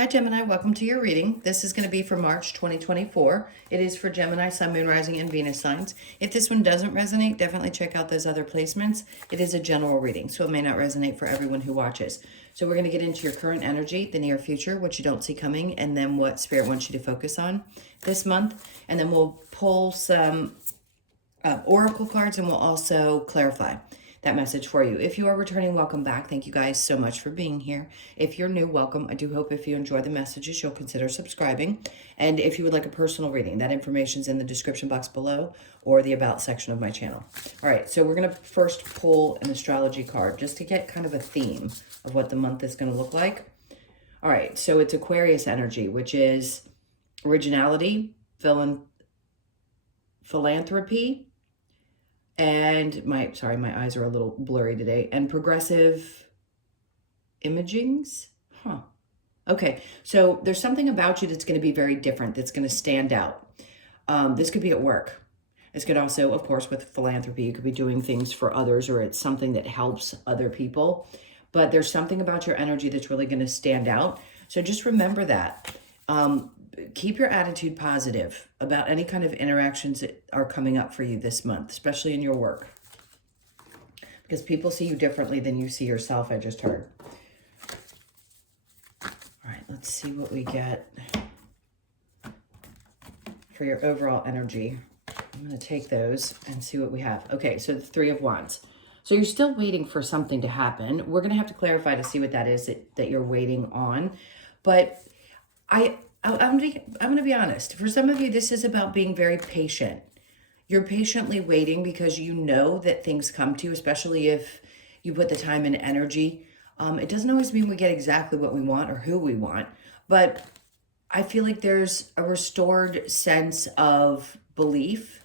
Hi Gemini, welcome to your reading. This is going to be for March 2024. It is for Gemini, Sun, Moon, Rising, and Venus signs. If this one doesn't resonate, definitely check out those other placements. It is a general reading, so it may not resonate for everyone who watches. So we're going to get into your current energy, the near future, what you don't see coming, and then what Spirit wants you to focus on this month. And then we'll pull some oracle cards, and we'll also clarify that message for you. If you are returning, welcome back. Thank you guys so much for being here. If you're new, welcome. I do hope if you enjoy the messages, you'll consider subscribing. And if you would like a personal reading, that information's in the description box below or the about section of my channel. All right, so we're going to first pull an astrology card just to get kind of a theme of what the month is going to look like. All right, so it's Aquarius energy, which is originality, philanthropy, and my eyes are a little blurry today, and progressive imagings. Okay, so there's something about you that's going to be very different, that's going to stand out. This could be at work. This could also, of course, with philanthropy, you could be doing things for others, or it's something that helps other people. But there's something about your energy that's really going to stand out. So just remember that. Keep your attitude positive about any kind of interactions that are coming up for you this month, especially in your work. Because people see you differently than you see yourself, I just heard. All right, let's see what we get for your overall energy. I'm going to take those and see what we have. Okay, so the Three of Wands. So you're still waiting for something to happen. We're going to have to clarify to see what that is that you're waiting on. But I'm going to be honest. For some of you, this is about being very patient. You're patiently waiting because you know that things come to you, especially if you put the time and energy. It doesn't always mean we get exactly what we want or who we want, but I feel like there's a restored sense of belief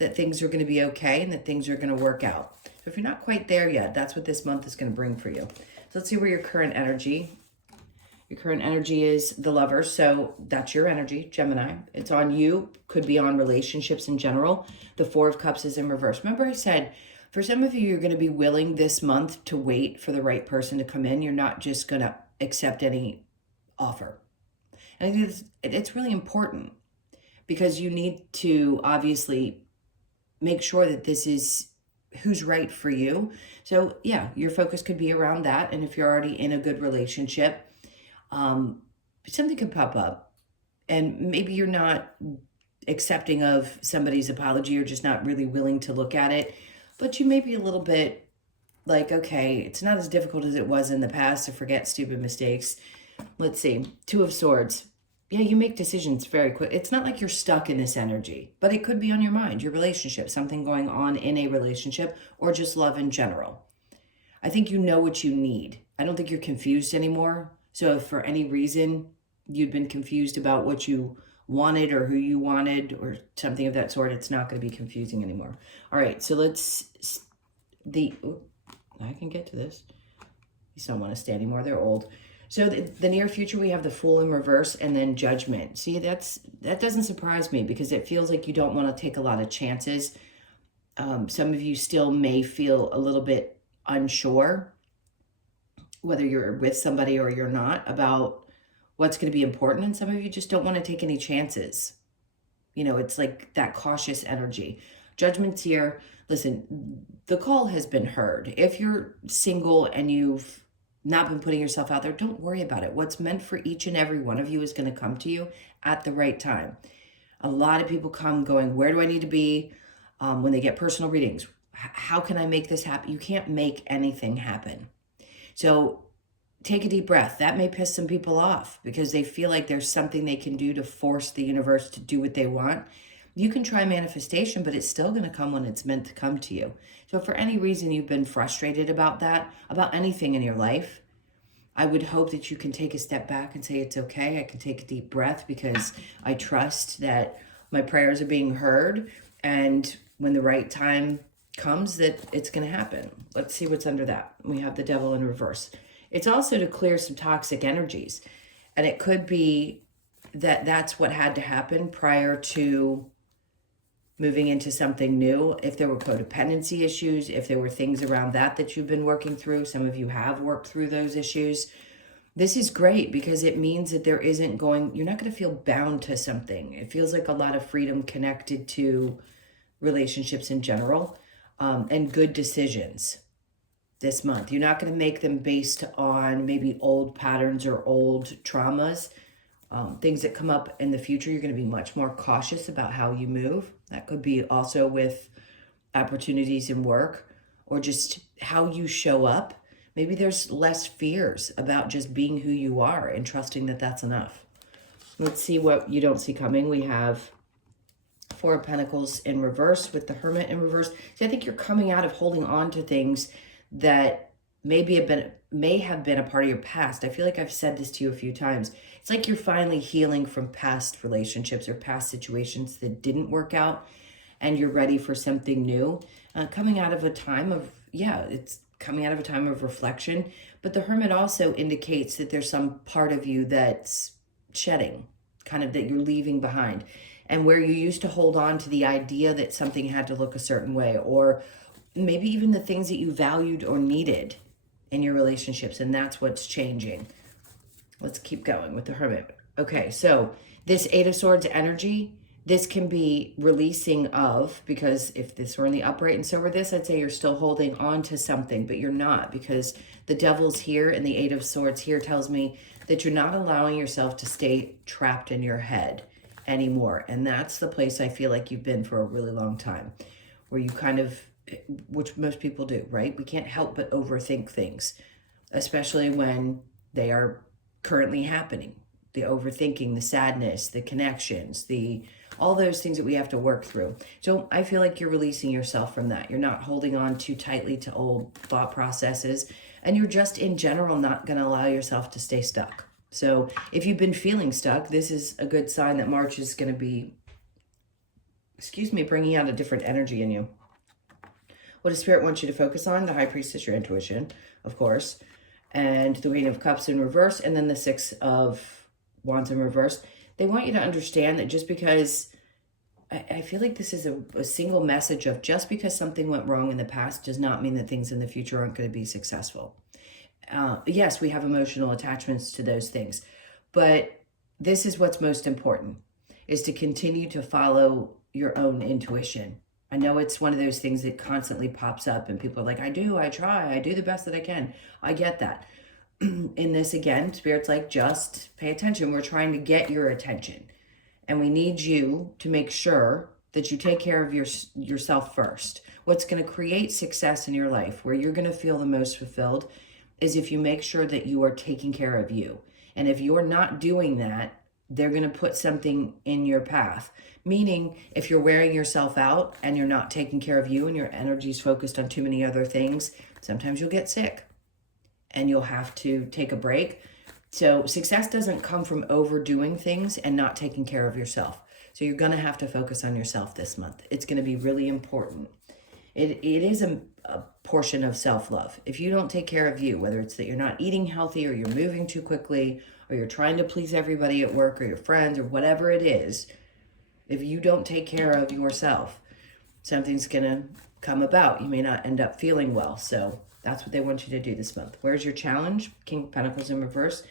that things are going to be okay and that things are going to work out. So if you're not quite there yet, that's what this month is going to bring for you. So let's see where your current energy is the Lovers. So that's your energy, Gemini. It's on you, could be on relationships in general. The Four of Cups is in reverse. Remember I said, for some of you, you're going to be willing this month to wait for the right person to come in. You're not just going to accept any offer. And I think it's really important because you need to obviously make sure that this is who's right for you. So yeah, your focus could be around that. And if you're already in a good relationship, something could pop up and maybe you're not accepting of somebody's apology. You're just not really willing to look at it, but you may be a little bit like, okay, it's not as difficult as it was in the past to forget stupid mistakes. Let's see. Two of Swords. Yeah, you make decisions very quick. It's not like you're stuck in this energy, but it could be on your mind, your relationship, something going on in a relationship, or just love in general. I think you know what you need. I don't think you're confused anymore. So if for any reason you've been confused about what you wanted or who you wanted or something of that sort, it's not going to be confusing anymore. All right, so I can get to this. These don't want to stay anymore. They're old. So the near future, we have the Fool in reverse and then Judgment. See, that doesn't surprise me because it feels like you don't want to take a lot of chances. Some of you still may feel a little bit unsure whether you're with somebody or you're not about what's going to be important. And some of you just don't want to take any chances. You know, it's like that cautious energy. Judgment's here. Listen, the call has been heard. If you're single and you've not been putting yourself out there, don't worry about it. What's meant for each and every one of you is going to come to you at the right time. A lot of people come going, where do I need to be? When they get personal readings, how can I make this happen? You can't make anything happen. So take a deep breath. That may piss some people off because they feel like there's something they can do to force the universe to do what they want. You can try manifestation, but it's still going to come when it's meant to come to you. So if for any reason you've been frustrated about that, about anything in your life, I would hope that you can take a step back and say, it's okay. I can take a deep breath because I trust that my prayers are being heard. And when the right time comes, that it's going to happen. Let's see what's under that. We have the Devil in reverse. It's also to clear some toxic energies. And it could be that that's what had to happen prior to moving into something new. If there were codependency issues, if there were things around that you've been working through, some of you have worked through those issues. This is great because it means that you're not going to feel bound to something. It feels like a lot of freedom connected to relationships in general, and good decisions this month. You're not going to make them based on maybe old patterns or old traumas. Things that come up in the future, you're going to be much more cautious about how you move. That could be also with opportunities in work or just how you show up. Maybe there's less fears about just being who you are and trusting that that's enough. Let's see what you don't see coming. We have Four of Pentacles in reverse with the Hermit in reverse. So I think you're coming out of holding on to things that may have been a part of your past. I feel like I've said this to you a few times. It's like you're finally healing from past relationships or past situations that didn't work out, and you're ready for something new. Coming out of a time of, it's coming out of a time of reflection. But the Hermit also indicates that there's some part of you that's shedding, kind of that you're leaving behind. And where you used to hold on to the idea that something had to look a certain way, or maybe even the things that you valued or needed in your relationships, and that's what's changing. Let's keep going with the Hermit. Okay, so this Eight of Swords energy, this can be releasing of, because if this were in the upright and so were this, I'd say you're still holding on to something, but you're not, because the Devil's here and the Eight of Swords here tells me that you're not allowing yourself to stay trapped in your head anymore. And that's the place I feel like you've been for a really long time, where you kind of, which most people do, right? We can't help but overthink things, especially when they are currently happening. The overthinking, the sadness, the connections, all those things that we have to work through. So I feel like you're releasing yourself from that. You're not holding on too tightly to old thought processes, and you're just in general not going to allow yourself to stay stuck. So if you've been feeling stuck, this is a good sign that March is going to be, bringing out a different energy in you. What does Spirit want you to focus on? The High Priestess, your intuition, of course, and the Queen of Cups in reverse, and then the Six of Wands in reverse. They want you to understand that just because, I feel like this is a single message of just because something went wrong in the past does not mean that things in the future aren't going to be successful. Yes, we have emotional attachments to those things, but this is what's most important, is to continue to follow your own intuition. I know it's one of those things that constantly pops up and people are like, I try, I do the best that I can. I get that. In this, again, Spirit's like, just pay attention. We're trying to get your attention, and we need you to make sure that you take care of yourself first. What's going to create success in your life, where you're going to feel the most fulfilled, is if you make sure that you are taking care of you. And if you're not doing that, they're going to put something in your path. Meaning, if you're wearing yourself out and you're not taking care of you and your energy's focused on too many other things, sometimes you'll get sick and you'll have to take a break. So success doesn't come from overdoing things and not taking care of yourself. So you're going to have to focus on yourself this month. It's going to be really important. It is a portion of self-love. If you don't take care of you, whether it's that you're not eating healthy or you're moving too quickly or you're trying to please everybody at work or your friends or whatever it is, if you don't take care of yourself, something's going to come about. You may not end up feeling well. So that's what they want you to do this month. Where's your challenge? King of Pentacles in reverse.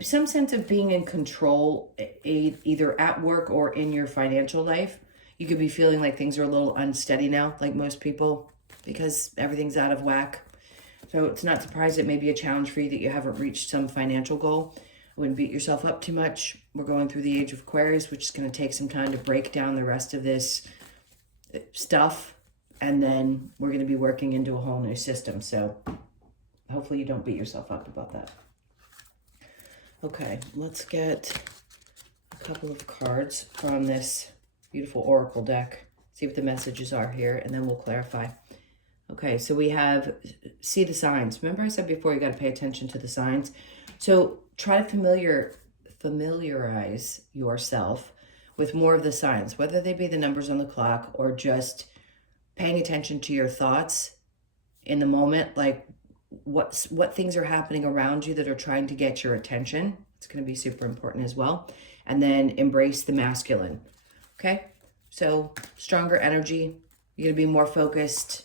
Some sense of being in control, either at work or in your financial life. You could be feeling like things are a little unsteady now, like most people, because everything's out of whack. So it's not surprised it may be a challenge for you that you haven't reached some financial goal. I wouldn't beat yourself up too much. We're going through the age of Aquarius, which is going to take some time to break down the rest of this stuff. And then we're going to be working into a whole new system. So hopefully you don't beat yourself up about that. Okay, let's get a couple of cards from this beautiful oracle deck. See what the messages are here, and then we'll clarify. Okay, so we have, see the signs. Remember I said before, you got to pay attention to the signs. So try to familiarize yourself with more of the signs, whether they be the numbers on the clock or just paying attention to your thoughts in the moment, like what things are happening around you that are trying to get your attention. It's going to be super important as well. And then embrace the masculine. Okay, so stronger energy. You're going to be more focused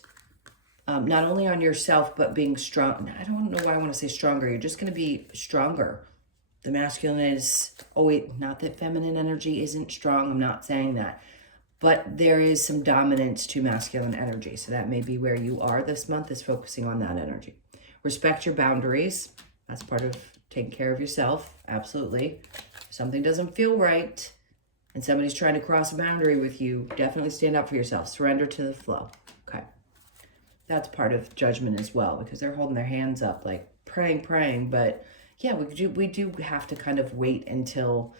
not only on yourself, but being strong. I don't know why I want to say stronger. You're just going to be stronger. The masculine is, oh wait, not that feminine energy isn't strong. I'm not saying that. But there is some dominance to masculine energy. So that may be where you are this month, is focusing on that energy. Respect your boundaries. That's part of taking care of yourself. Absolutely. If something doesn't feel right and somebody's trying to cross a boundary with you, definitely stand up for yourself. Surrender to the flow. Okay. That's part of judgment as well, because they're holding their hands up like praying. But yeah, we do have to kind of wait until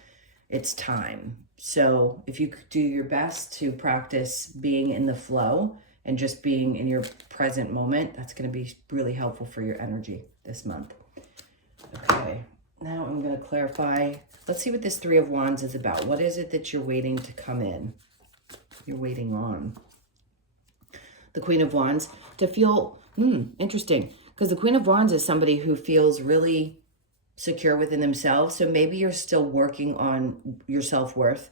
it's time. So if you could do your best to practice being in the flow and just being in your present moment, that's going to be really helpful for your energy this month. Okay, now I'm going to clarify. Let's see what this Three of Wands is about. What is it that you're waiting to come in? You're waiting on. The Queen of Wands, to feel, interesting, because the Queen of Wands is somebody who feels really secure within themselves. So maybe you're still working on your self-worth,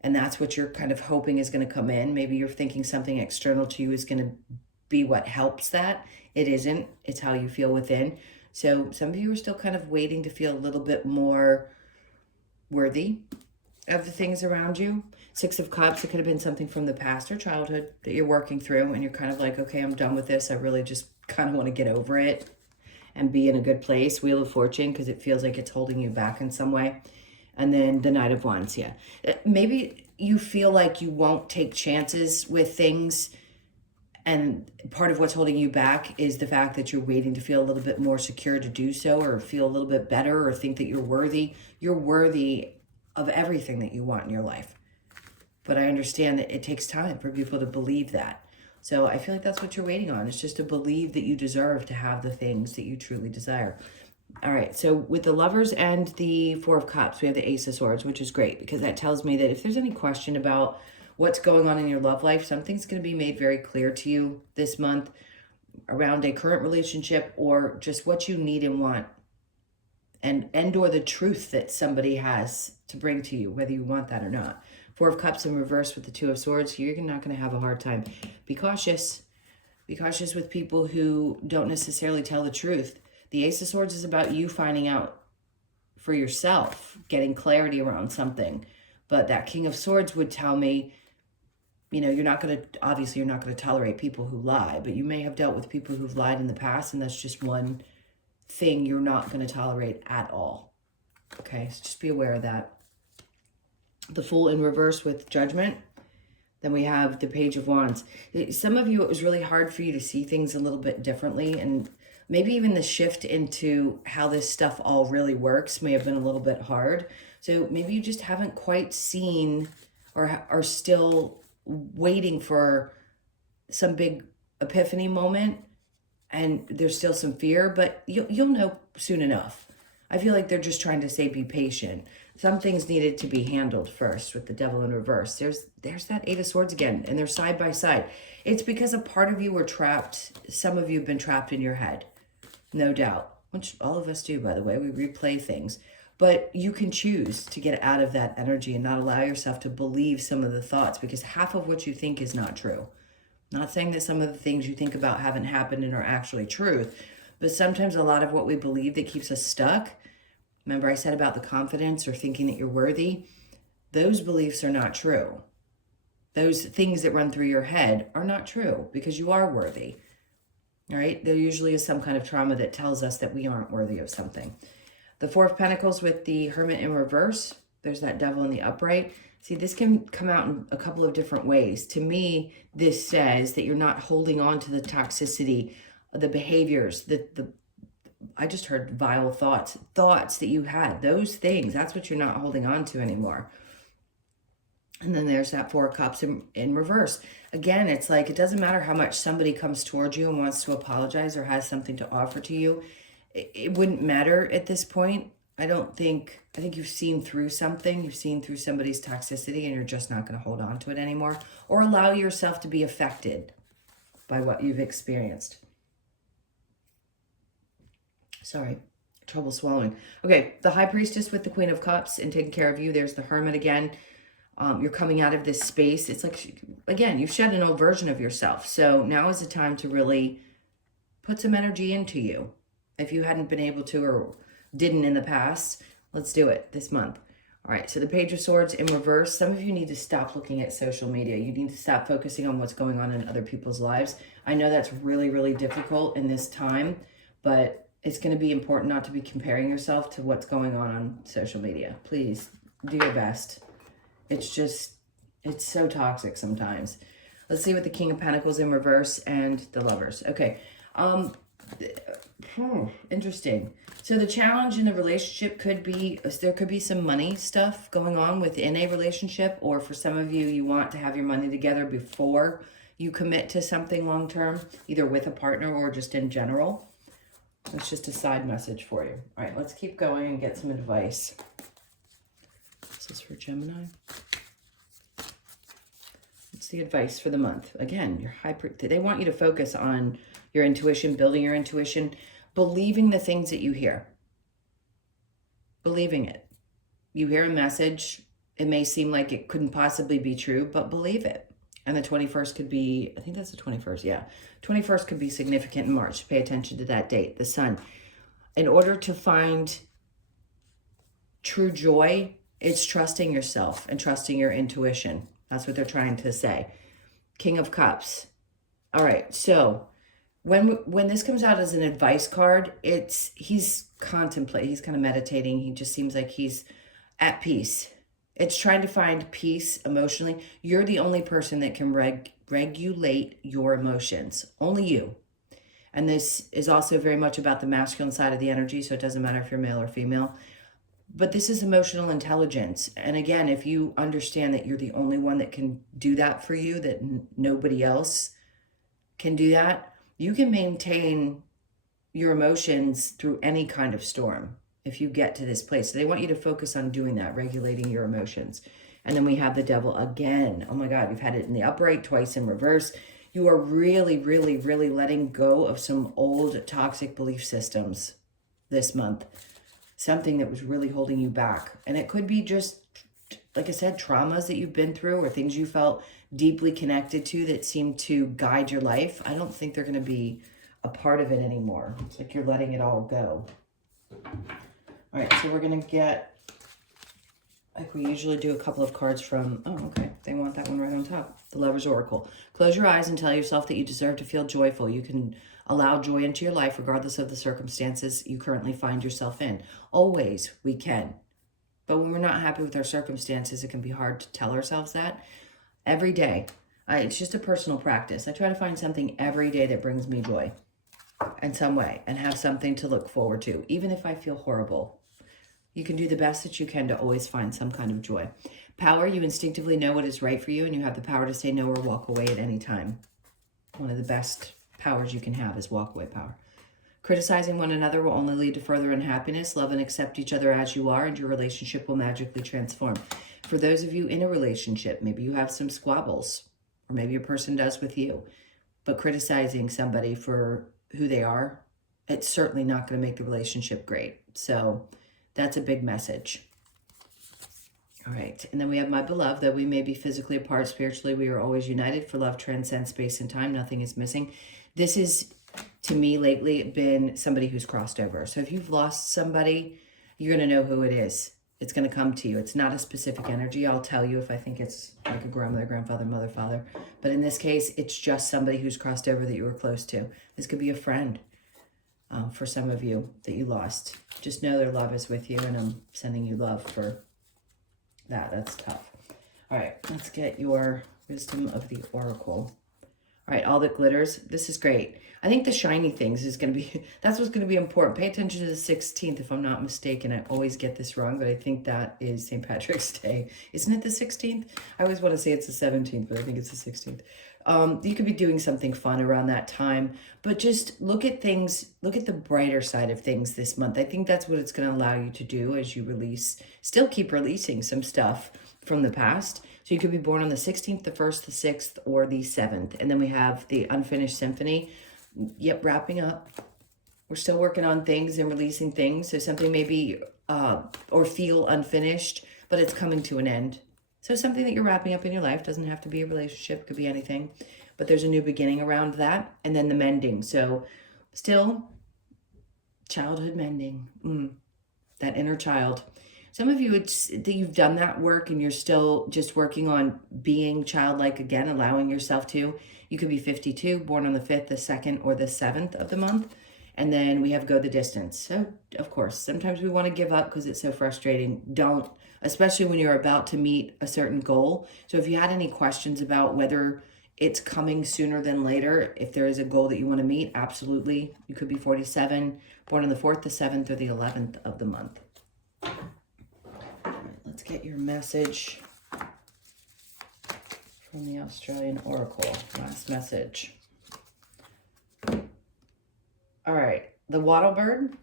and that's what you're kind of hoping is going to come in. Maybe you're thinking something external to you is going to be what helps that. It isn't. It's how you feel within. So some of you are still kind of waiting to feel a little bit more worthy of the things around you. Six of Cups, it could have been something from the past or childhood that you're working through, and you're kind of like, okay, I'm done with this. I really just kind of want to get over it and be in a good place. Wheel of Fortune, because it feels like it's holding you back in some way. And then the Knight of Wands, yeah. Maybe you feel like you won't take chances with things, and part of what's holding you back is the fact that you're waiting to feel a little bit more secure to do so, or feel a little bit better, or think that you're worthy. You're worthy of everything that you want in your life. But I understand that it takes time for people to believe that. So I feel like that's what you're waiting on. It's just to believe that you deserve to have the things that you truly desire. All right, so with the Lovers and the Four of Cups, we have the Ace of Swords, which is great, because that tells me that if there's any question about what's going on in your love life, something's going to be made very clear to you this month around a current relationship, or just what you need and want, and or the truth that somebody has to bring to you, whether you want that or not. Four of Cups in reverse with the Two of Swords, you're not going to have a hard time. Be cautious. Be cautious with people who don't necessarily tell the truth. The Ace of Swords is about you finding out for yourself, getting clarity around something. But that King of Swords would tell me, you know, obviously you're not going to tolerate people who lie, but you may have dealt with people who've lied in the past, and that's just one thing you're not going to tolerate at all. Okay, so just be aware of that. The Fool in reverse with Judgment. Then we have the Page of Wands. Some of you, it was really hard for you to see things a little bit differently, and maybe even the shift into how this stuff all really works may have been a little bit hard. So maybe you just haven't quite seen, or are still waiting for some big epiphany moment, and there's still some fear, but you'll know soon enough. I feel like they're just trying to say be patient. Some things needed to be handled first with the Devil in reverse. There's that Eight of Swords again, and they're side by side. It's because a part of you were trapped. Some of you have been trapped in your head, no doubt, which all of us do, by the way. We replay things. But you can choose to get out of that energy and not allow yourself to believe some of the thoughts, because half of what you think is not true. Not saying that some of the things you think about haven't happened and are actually truth, but sometimes a lot of what we believe that keeps us stuck, remember I said about the confidence or thinking that you're worthy, those beliefs are not true. Those things that run through your head are not true, because you are worthy. All right? There usually is some kind of trauma that tells us that we aren't worthy of something. The Four of Pentacles with the Hermit in reverse. There's that Devil in the upright. See, this can come out in a couple of different ways. To me, this says that you're not holding on to the toxicity, the behaviors, I just heard vile thoughts that you had. Those things, that's what you're not holding on to anymore. And then there's that Four of Cups in reverse. Again, it's like, it doesn't matter how much somebody comes towards you and wants to apologize or has something to offer to you. It wouldn't matter at this point. I think you've seen through something. You've seen through somebody's toxicity, and you're just not going to hold on to it anymore, or allow yourself to be affected by what you've experienced. Sorry, trouble swallowing. Okay, the High Priestess with the Queen of Cups and taking care of you. There's the Hermit again. You're coming out of this space. It's like, again, you've shed an old version of yourself. So now is the time to really put some energy into you. If you hadn't been able to or didn't in the past, let's do it this month. All right, so the Page of Swords in reverse. Some of you need to stop looking at social media. You need to stop focusing on what's going on in other people's lives. I know that's really, really difficult in this time, but it's going to be important not to be comparing yourself to what's going on social media. Please do your best. It's so toxic sometimes. Let's see what the King of Pentacles in reverse and the Lovers. Okay. Interesting. So the challenge in the relationship could be, there could be some money stuff going on within a relationship, or for some of you, you want to have your money together before you commit to something long-term, either with a partner or just in general. That's just a side message for you. All right, let's keep going and get some advice. This is for Gemini. What's the advice for the month? Again, they want you to focus on your intuition, building your intuition, believing the things that you hear. Believing it. You hear a message, it may seem like it couldn't possibly be true, but believe it. And the 21st could be, I think that's the 21st, yeah. 21st could be significant in March. Pay attention to that date, the sun. In order to find true joy, it's trusting yourself and trusting your intuition. That's what they're trying to say. King of Cups. All right, so when this comes out as an advice card, he's contemplating, he's kind of meditating. He just seems like he's at peace. It's trying to find peace emotionally. You're the only person that can regulate your emotions. Only you. And this is also very much about the masculine side of the energy, so it doesn't matter if you're male or female. But this is emotional intelligence. And again, if you understand that you're the only one that can do that for you, that nobody else can do that, you can maintain your emotions through any kind of storm if you get to this place. So they want you to focus on doing that, regulating your emotions. And then we have the Devil again. Oh my God, you've had it in the upright, twice in reverse. You are really, really, really letting go of some old toxic belief systems this month. Something that was really holding you back. And it could be just, like I said, traumas that you've been through or things you felt deeply connected to that seem to guide your life. I don't think they're going to be a part of it anymore. It's like you're letting it all go. All right, so we're going to get, like we usually do, a couple of cards from, oh, okay, they want that one right on top. The Lover's Oracle. Close your eyes and tell yourself that you deserve to feel joyful. You can allow joy into your life regardless of the circumstances you currently find yourself in. Always we can. But when we're not happy with our circumstances, it can be hard to tell ourselves that. Every day, it's just a personal practice. I try to find something every day that brings me joy in some way and have something to look forward to, even if I feel horrible. You can do the best that you can to always find some kind of joy. Power, you instinctively know what is right for you, and you have the power to say no or walk away at any time. One of the best powers you can have is walk away power. Criticizing one another will only lead to further unhappiness. Love and accept each other as you are, and your relationship will magically transform. For those of you in a relationship, maybe you have some squabbles, or maybe a person does with you, but criticizing somebody for who they are, it's certainly not going to make the relationship great. So that's a big message. All right, and then we have my beloved, though we may be physically apart, spiritually we are always united, for love transcends space and time, nothing is missing. This is, to me lately, been somebody who's crossed over. So if you've lost somebody, you're going to know who it is. It's going to come to you. It's not a specific energy. I'll tell you if I think it's like a grandmother, grandfather, mother, father. But in this case, it's just somebody who's crossed over that you were close to. This could be a friend for some of you that you lost. Just know their love is with you, and I'm sending you love for that. That's tough. All right, let's get your wisdom of the Oracle. All right, all that glitters. This is great. I think the shiny things is going to be, that's what's going to be important. Pay attention to the 16th, if I'm not mistaken. I always get this wrong, but I think that is St. Patrick's Day. Isn't it the 16th? I always want to say it's the 17th, but I think it's the 16th. You could be doing something fun around that time, but just look at things, look at the brighter side of things this month. I think that's what it's going to allow you to do as you release, still keep releasing some stuff from the past. So you could be born on the 16th, the 1st, the 6th, or the 7th. And then we have the Unfinished Symphony. Yep, wrapping up. We're still working on things and releasing things. So something may be or feel unfinished, but it's coming to an end. So something that you're wrapping up in your life doesn't have to be a relationship, could be anything. But there's a new beginning around that. And then the mending. So Still, childhood mending. That inner child. Some of you, you've done that work and you're still just working on being childlike again, allowing yourself to. You could be 52, born on the 5th, the 2nd, or the 7th of the month. And then we have go the distance. So, of course, sometimes we want to give up because it's so frustrating. Don't, especially when you're about to meet a certain goal. So if you had any questions about whether it's coming sooner than later, if there is a goal that you want to meet, absolutely. You could be 47, born on the 4th, the 7th, or the 11th of the month. All right, let's get your message from the Australian Oracle. Last message. All right, the wattlebird,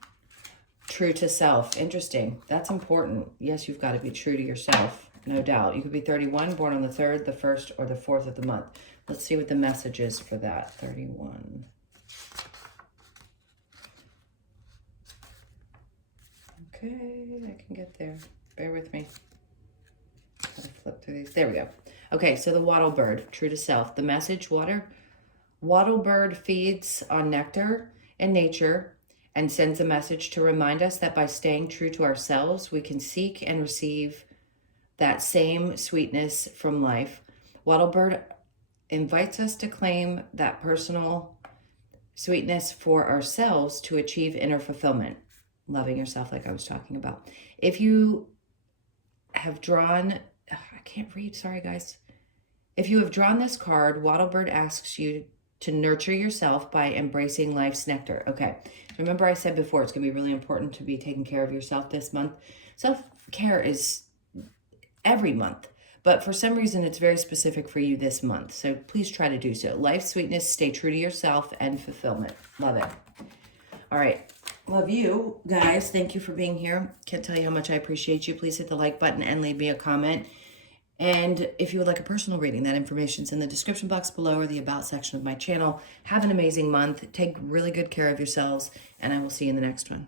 true to self. Interesting. That's important. Yes, you've got to be true to yourself, no doubt. You could be 31, born on the 3rd, the 1st, or the 4th of the month. Let's see what the message is for that. 31. Okay, I can get there. Bear with me. Gotta flip through these. There we go. Okay, so the wattlebird, true to self. The message, wattlebird feeds on nectar in nature and sends a message to remind us that by staying true to ourselves, we can seek and receive that same sweetness from life. Wattlebird invites us to claim that personal sweetness for ourselves to achieve inner fulfillment. Loving yourself, like I was talking about. If you have drawn, I can't read, sorry guys. If you have drawn this card, Wattlebird asks you to nurture yourself by embracing life's nectar. Okay, remember I said before, it's gonna be really important to be taking care of yourself this month. Self-care is every month, but for some reason it's very specific for you this month. So please try to do so. Life, sweetness, stay true to yourself, and fulfillment. Love it. All right, love you guys. Thank you for being here. Can't tell you how much I appreciate you. Please hit the like button and leave me a comment. And if you would like a personal reading, that information's in the description box below or the about section of my channel. Have an amazing month. Take really good care of yourselves, and I will see you in the next one.